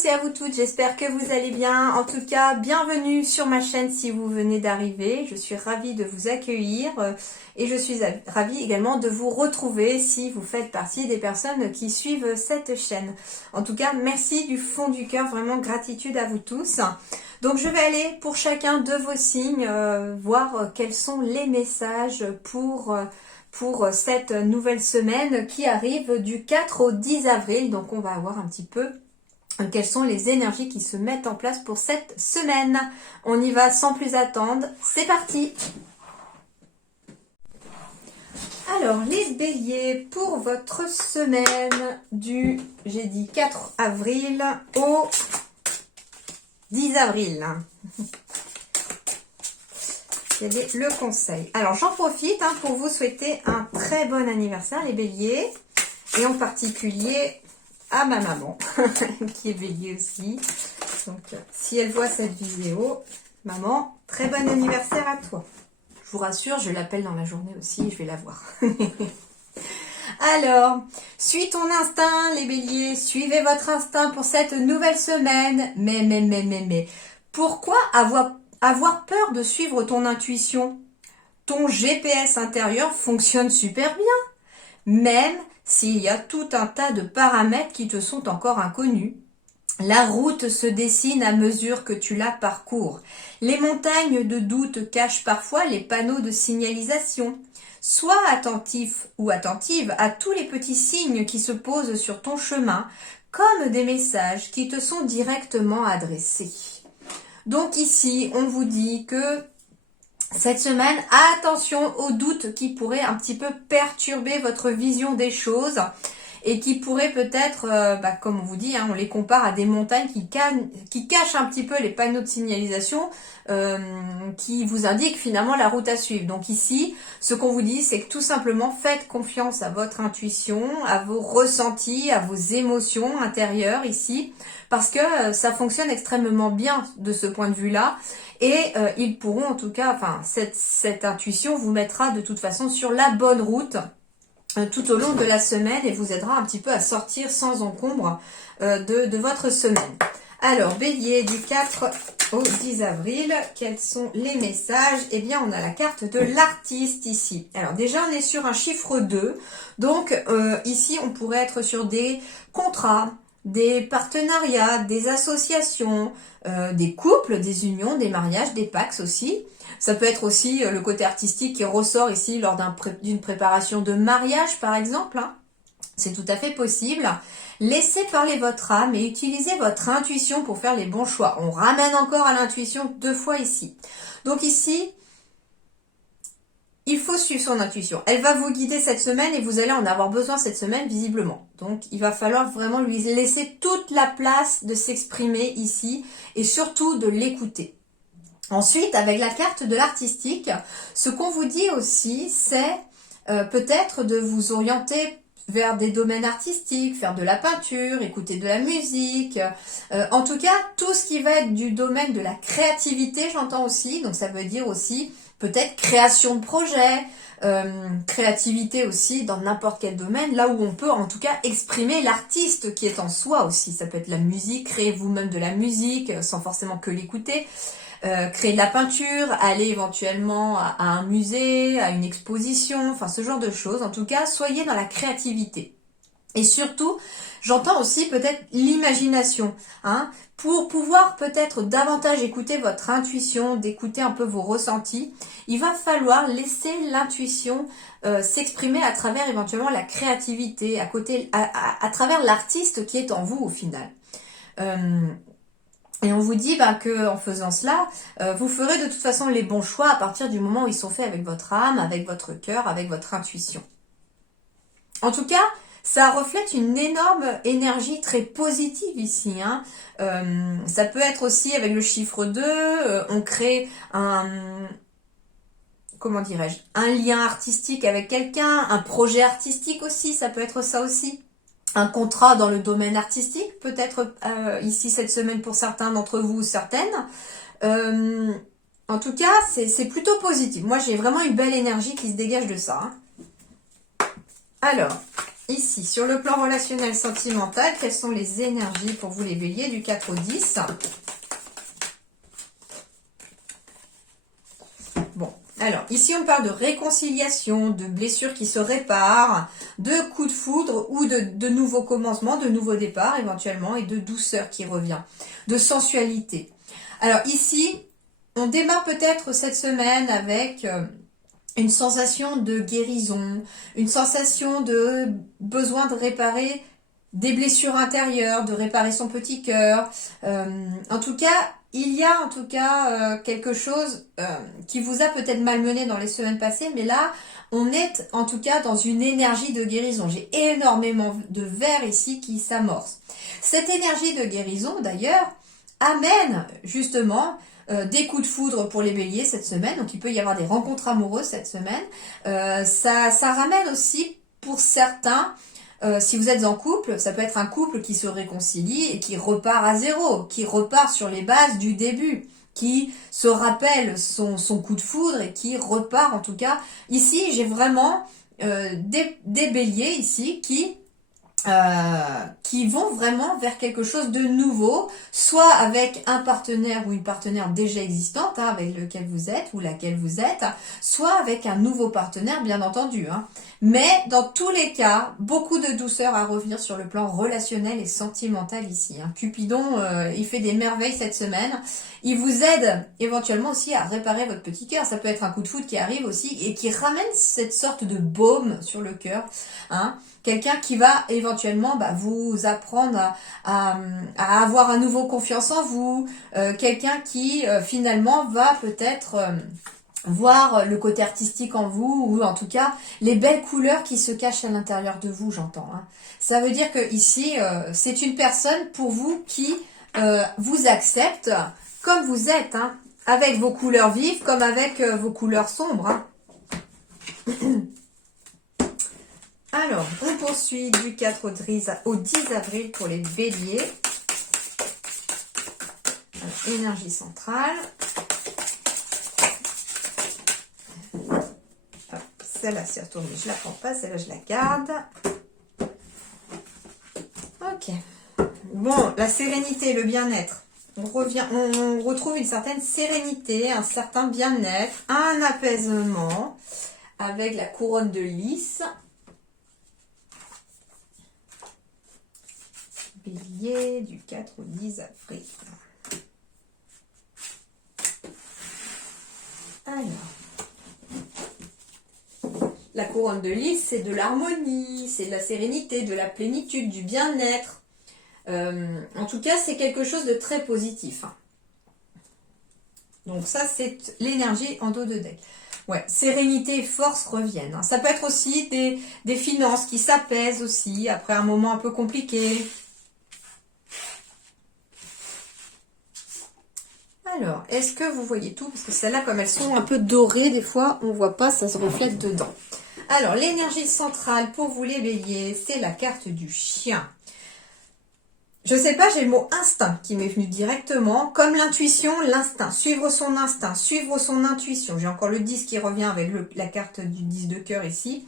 tous et à vous toutes, j'espère que vous allez bien. En tout cas, bienvenue sur ma chaîne si vous venez d'arriver. Je suis ravie de vous accueillir et je suis ravie également de vous retrouver si vous faites partie des personnes qui suivent cette chaîne. En tout cas, merci du fond du cœur, vraiment gratitude à vous tous. Donc je vais aller pour chacun de vos signes voir quels sont les messages pour cette nouvelle semaine qui arrive du 4 au 10 avril. Donc on va voir un petit peu quelles sont les énergies qui se mettent en place pour cette semaine. On y va sans plus attendre, c'est parti! Alors les béliers, pour votre semaine du, j'ai dit 4 avril au 10 avril. Quel est le conseil? Alors j'en profite pour vous souhaiter un très bon anniversaire les béliers, et en particulier à ma maman qui est bélier aussi. Donc si elle voit cette vidéo, maman, très bon anniversaire à toi. Je vous rassure, je l'appelle dans la journée aussi et je vais la voir. Alors, suis ton instinct les béliers, suivez votre instinct pour cette nouvelle semaine. Mais, pourquoi avoir peur de suivre ton intuition? Ton GPS intérieur fonctionne super bien, même s'il y a tout un tas de paramètres qui te sont encore inconnus. La route se dessine à mesure que tu la parcours. Les montagnes de doute cachent parfois les panneaux de signalisation. Sois attentif ou attentive à tous les petits signes qui se posent sur ton chemin, comme des messages qui te sont directement adressés. Donc ici, on vous dit que cette semaine, attention aux doutes qui pourraient un petit peu perturber votre vision des choses et qui pourraient peut-être, comme on vous dit, on les compare à des montagnes qui cachent un petit peu les panneaux de signalisation qui vous indiquent finalement la route à suivre. Donc ici, ce qu'on vous dit, c'est que tout simplement, faites confiance à votre intuition, à vos ressentis, à vos émotions intérieures ici, parce que ça fonctionne extrêmement bien de ce point de vue-là. Et ils pourront en tout cas, cette intuition vous mettra de toute façon sur la bonne route tout au long de la semaine et vous aidera un petit peu à sortir sans encombre de votre semaine. Alors, bélier, du 4 au 10 avril, quels sont les messages? Eh bien, on a la carte de l'artiste ici. Alors déjà, on est sur un chiffre 2. Donc, ici, on pourrait être sur des contrats, des partenariats, des associations, des couples, des unions, des mariages, des pax aussi. Ça peut être aussi le côté artistique qui ressort ici lors d'une préparation de mariage par exemple. C'est tout à fait possible. Laissez parler votre âme et utilisez votre intuition pour faire les bons choix. On ramène encore à l'intuition 2 fois ici. Donc ici, il faut suivre son intuition. Elle va vous guider cette semaine et vous allez en avoir besoin cette semaine visiblement. Donc il va falloir vraiment lui laisser toute la place de s'exprimer ici et surtout de l'écouter. Ensuite, avec la carte de l'artistique, ce qu'on vous dit aussi, c'est peut-être de vous orienter vers des domaines artistiques, faire de la peinture, écouter de la musique. En tout cas, tout ce qui va être du domaine de la créativité, j'entends aussi. Donc ça veut dire aussi peut-être création de projet, créativité aussi dans n'importe quel domaine, là où on peut en tout cas exprimer l'artiste qui est en soi aussi. Ça peut être la musique, créer vous-même de la musique sans forcément que l'écouter. Créer de la peinture, aller éventuellement à un musée, à une exposition, ce genre de choses. En tout cas, soyez dans la créativité. Et surtout, j'entends aussi peut-être l'imagination, pour pouvoir peut-être davantage écouter votre intuition, d'écouter un peu vos ressentis. Il va falloir laisser l'intuition s'exprimer à travers éventuellement la créativité, à travers l'artiste qui est en vous au final. Et on vous dit que en faisant cela, vous ferez de toute façon les bons choix à partir du moment où ils sont faits avec votre âme, avec votre cœur, avec votre intuition. En tout cas, ça reflète une énorme énergie très positive ici. Ça peut être aussi avec le chiffre 2, on crée un lien artistique avec quelqu'un, un projet artistique aussi, ça peut être ça aussi. Un contrat dans le domaine artistique, peut-être ici cette semaine pour certains d'entre vous ou certaines. En tout cas, c'est plutôt positif. Moi, j'ai vraiment une belle énergie qui se dégage de ça. Alors, ici, sur le plan relationnel sentimental, quelles sont les énergies pour vous les béliers du 4 au 10? Bon, alors, ici on parle de réconciliation, de blessures qui se réparent, de coups de foudre ou de nouveaux commencements, de nouveaux départs éventuellement, et de douceur qui revient, de sensualité. Alors ici, on démarre peut-être cette semaine avec une sensation de guérison, une sensation de besoin de réparer des blessures intérieures, de réparer son petit cœur. En tout cas, il y a quelque chose qui vous a peut-être malmené dans les semaines passées, mais là, on est en tout cas dans une énergie de guérison. J'ai énormément de verre ici qui s'amorce. Cette énergie de guérison, d'ailleurs, amène justement des coups de foudre pour les béliers cette semaine. Donc, il peut y avoir des rencontres amoureuses cette semaine. Ça ramène aussi pour certains... si vous êtes en couple, ça peut être un couple qui se réconcilie et qui repart à zéro, qui repart sur les bases du début, qui se rappelle son coup de foudre et qui repart en tout cas. Ici, j'ai vraiment des béliers ici qui vont vraiment vers quelque chose de nouveau, soit avec un partenaire ou une partenaire déjà existante avec lequel vous êtes ou laquelle vous êtes, soit avec un nouveau partenaire bien entendu. Mais dans tous les cas, beaucoup de douceur à revenir sur le plan relationnel et sentimental ici. Cupidon, il fait des merveilles cette semaine. Il vous aide éventuellement aussi à réparer votre petit cœur. Ça peut être un coup de foudre qui arrive aussi et qui ramène cette sorte de baume sur le cœur. Quelqu'un qui va éventuellement vous apprendre à avoir à nouveau confiance en vous. Quelqu'un qui finalement va peut-être... voir le côté artistique en vous, ou en tout cas les belles couleurs qui se cachent à l'intérieur de vous, j'entends. Ça veut dire que ici, c'est une personne pour vous qui vous accepte comme vous êtes, avec vos couleurs vives comme avec vos couleurs sombres. Alors, on poursuit du 4 au 10 avril pour les béliers. Alors, énergie centrale. Celle-là s'est retournée, je la prends pas, celle-là je la garde. Ok. Bon, la sérénité, le bien-être. On retrouve une certaine sérénité, un certain bien-être, un apaisement avec la couronne de lys. Bélier du 4 au 10 avril. Alors. La couronne de lys, c'est de l'harmonie, c'est de la sérénité, de la plénitude, du bien-être. En tout cas, c'est quelque chose de très positif. Donc ça, c'est l'énergie en dos de deck. Ouais, sérénité et force reviennent. Ça peut être aussi des finances qui s'apaisent aussi après un moment un peu compliqué. Alors, est-ce que vous voyez tout? Parce que celles-là, comme elles sont un peu dorées, des fois, on ne voit pas, ça se reflète dedans. Alors, l'énergie centrale pour vous les béliers, c'est la carte du chien. Je sais pas, j'ai le mot instinct qui m'est venu directement, comme l'intuition, l'instinct, suivre son instinct, suivre son intuition. J'ai encore le 10 qui revient avec la carte du 10 de cœur ici.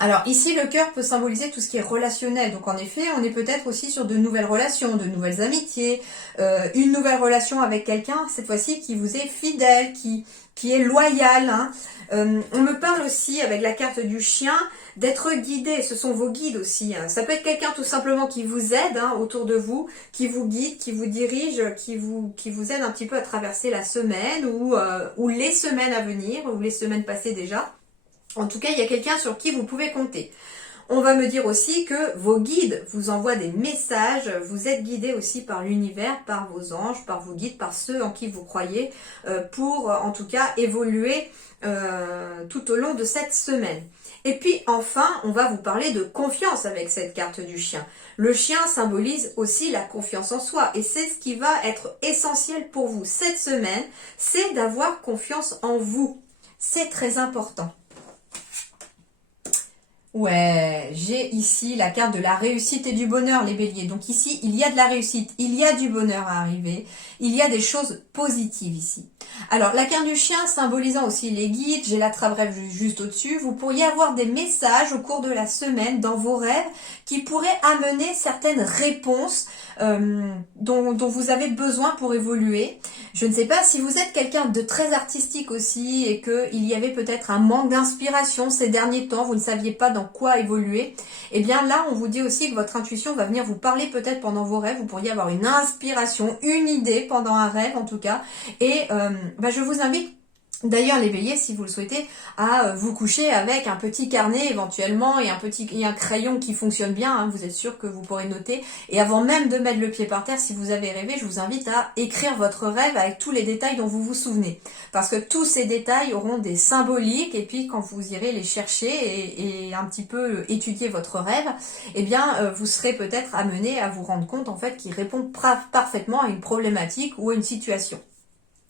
Alors ici, le cœur peut symboliser tout ce qui est relationnel. Donc en effet, on est peut-être aussi sur de nouvelles relations, de nouvelles amitiés, une nouvelle relation avec quelqu'un, cette fois-ci, qui vous est fidèle, qui est loyal. On me parle aussi, avec la carte du chien, d'être guidé. Ce sont vos guides aussi. Ça peut être quelqu'un tout simplement qui vous aide autour de vous, qui vous guide, qui vous dirige, qui vous aide un petit peu à traverser la semaine ou les semaines à venir, ou les semaines passées déjà. En tout cas, il y a quelqu'un sur qui vous pouvez compter. On va me dire aussi que vos guides vous envoient des messages, vous êtes guidés aussi par l'univers, par vos anges, par vos guides, par ceux en qui vous croyez, pour en tout cas évoluer tout au long de cette semaine. Et puis enfin, on va vous parler de confiance avec cette carte du chien. Le chien symbolise aussi la confiance en soi et c'est ce qui va être essentiel pour vous cette semaine, c'est d'avoir confiance en vous. C'est très important. Ouais, j'ai ici la carte de la réussite et du bonheur, les béliers. Donc ici, il y a de la réussite, il y a du bonheur à arriver. il y a des choses positives ici. Alors, la carte du chien symbolisant aussi les guides, j'ai la trappe-rêve juste au-dessus, vous pourriez avoir des messages au cours de la semaine dans vos rêves qui pourraient amener certaines réponses dont vous avez besoin pour évoluer. Je ne sais pas si vous êtes quelqu'un de très artistique aussi et qu'il y avait peut-être un manque d'inspiration ces derniers temps, vous ne saviez pas dans quoi évoluer. Et bien là, on vous dit aussi que votre intuition va venir vous parler peut-être pendant vos rêves. Vous pourriez avoir une inspiration, une idée pendant un rêve en tout cas. Et je vous invite d'ailleurs les béliers, si vous le souhaitez, à vous coucher avec un petit carnet éventuellement et un crayon qui fonctionne bien, hein, vous êtes sûr que vous pourrez noter. Et avant même de mettre le pied par terre, si vous avez rêvé, je vous invite à écrire votre rêve avec tous les détails dont vous vous souvenez. Parce que tous ces détails auront des symboliques et puis quand vous irez les chercher et un petit peu étudier votre rêve, eh bien vous serez peut-être amené à vous rendre compte en fait qu'il répond parfaitement à une problématique ou à une situation.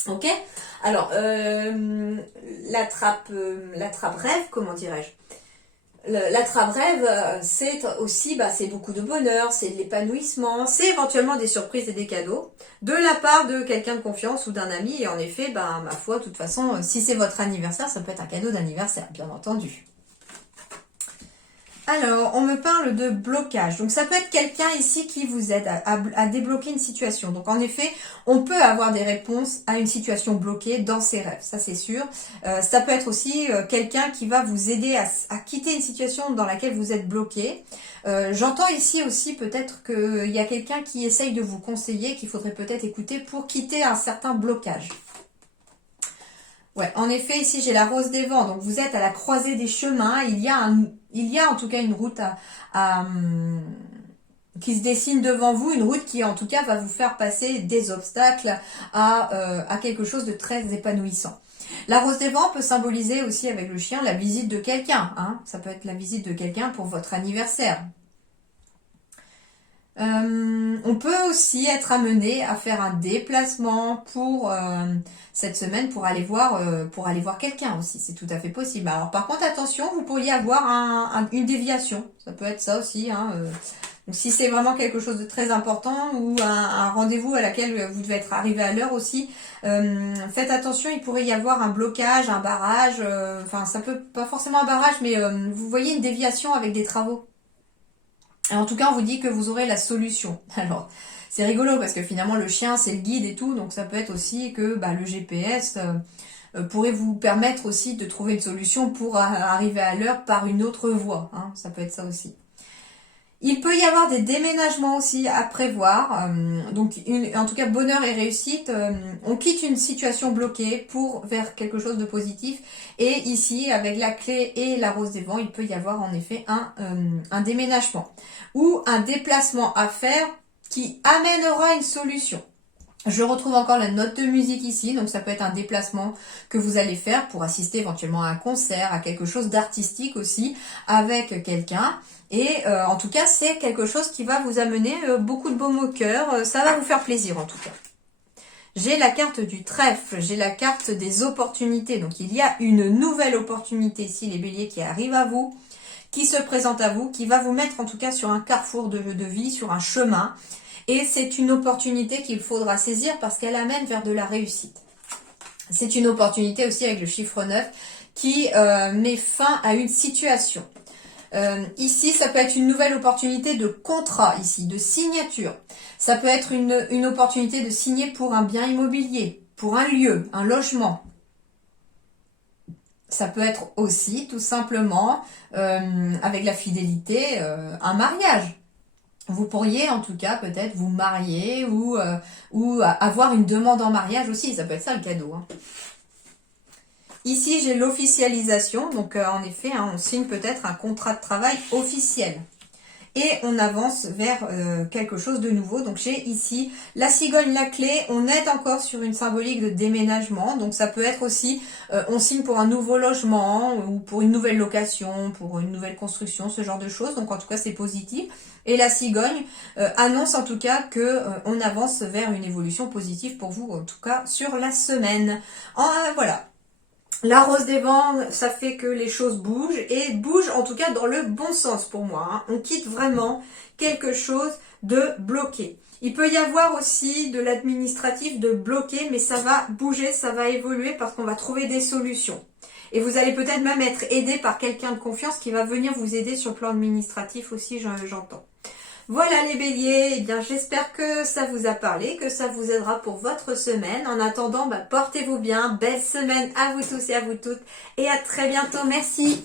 Ok. Alors, la trappe rêve, comment dirais-je? La trappe rêve, c'est aussi, c'est beaucoup de bonheur, c'est de l'épanouissement, c'est éventuellement des surprises et des cadeaux de la part de quelqu'un de confiance ou d'un ami. Et en effet, ma foi, de toute façon, si c'est votre anniversaire, ça peut être un cadeau d'anniversaire, bien entendu. Alors, on me parle de blocage. Donc, ça peut être quelqu'un ici qui vous aide à débloquer une situation. Donc, en effet, on peut avoir des réponses à une situation bloquée dans ses rêves. Ça, c'est sûr. Ça peut être aussi quelqu'un qui va vous aider à quitter une situation dans laquelle vous êtes bloqué. J'entends ici aussi peut-être qu'il y a quelqu'un qui essaye de vous conseiller, qu'il faudrait peut-être écouter pour quitter un certain blocage. Ouais, en effet, ici j'ai la rose des vents, donc vous êtes à la croisée des chemins, il y a en tout cas une route qui se dessine devant vous, une route qui en tout cas va vous faire passer des obstacles à quelque chose de très épanouissant. La rose des vents peut symboliser aussi avec le chien la visite de quelqu'un, hein. Ça peut être la visite de quelqu'un pour votre anniversaire. On peut aussi être amené à faire un déplacement pour cette semaine pour aller voir quelqu'un aussi, c'est tout à fait possible. Alors par contre attention, vous pourriez avoir une déviation, ça peut être ça aussi, hein, donc si c'est vraiment quelque chose de très important ou un rendez-vous à laquelle vous devez être arrivé à l'heure aussi, faites attention, il pourrait y avoir un blocage, un barrage, enfin ça peut pas forcément un barrage, mais vous voyez une déviation avec des travaux. En tout cas, on vous dit que vous aurez la solution. Alors, c'est rigolo parce que finalement, le chien, c'est le guide et tout. Donc, ça peut être aussi que le GPS pourrait vous permettre aussi de trouver une solution pour arriver à l'heure par une autre voie. Hein. Ça peut être ça aussi. Il peut y avoir des déménagements aussi à prévoir. Donc, en tout cas, bonheur et réussite. On quitte une situation bloquée vers quelque chose de positif. Et ici, avec la clé et la rose des vents, il peut y avoir en effet un déménagement ou un déplacement à faire qui amènera une solution. Je retrouve encore la note de musique ici, donc ça peut être un déplacement que vous allez faire pour assister éventuellement à un concert, à quelque chose d'artistique aussi avec quelqu'un. Et en tout cas, c'est quelque chose qui va vous amener beaucoup de baume au cœur. Ça va vous faire plaisir en tout cas. J'ai la carte du trèfle, j'ai la carte des opportunités. Donc il y a une nouvelle opportunité ici, les béliers, qui arrive à vous, qui se présente à vous, qui va vous mettre en tout cas sur un carrefour de vie, sur un chemin. Et c'est une opportunité qu'il faudra saisir parce qu'elle amène vers de la réussite. C'est une opportunité aussi avec le chiffre 9 qui met fin à une situation. Ici, ça peut être une nouvelle opportunité de contrat, ici, de signature. Ça peut être une opportunité de signer pour un bien immobilier, pour un lieu, un logement. Ça peut être aussi, tout simplement, avec la fidélité, un mariage. Vous pourriez en tout cas peut-être vous marier ou avoir une demande en mariage aussi. Ça peut être ça le cadeau. Hein. Ici, j'ai l'officialisation. Donc, en effet, on signe peut-être un contrat de travail officiel. Et on avance vers quelque chose de nouveau. Donc, j'ai ici la cigogne, la clé. On est encore sur une symbolique de déménagement. Donc, ça peut être aussi, on signe pour un nouveau logement ou pour une nouvelle location, pour une nouvelle construction, ce genre de choses. Donc, en tout cas, c'est positif. Et la cigogne annonce en tout cas que on avance vers une évolution positive pour vous, en tout cas, sur la semaine. Voilà. La rose des vents, ça fait que les choses bougent et bougent en tout cas dans le bon sens pour moi. Hein. On quitte vraiment quelque chose de bloqué. Il peut y avoir aussi de l'administratif, de bloqué, mais ça va bouger, ça va évoluer parce qu'on va trouver des solutions. Et vous allez peut-être même être aidé par quelqu'un de confiance qui va venir vous aider sur le plan administratif aussi, j'entends. Voilà les béliers, eh bien j'espère que ça vous a parlé, que ça vous aidera pour votre semaine. En attendant, portez-vous bien, belle semaine à vous tous et à vous toutes, et à très bientôt, merci.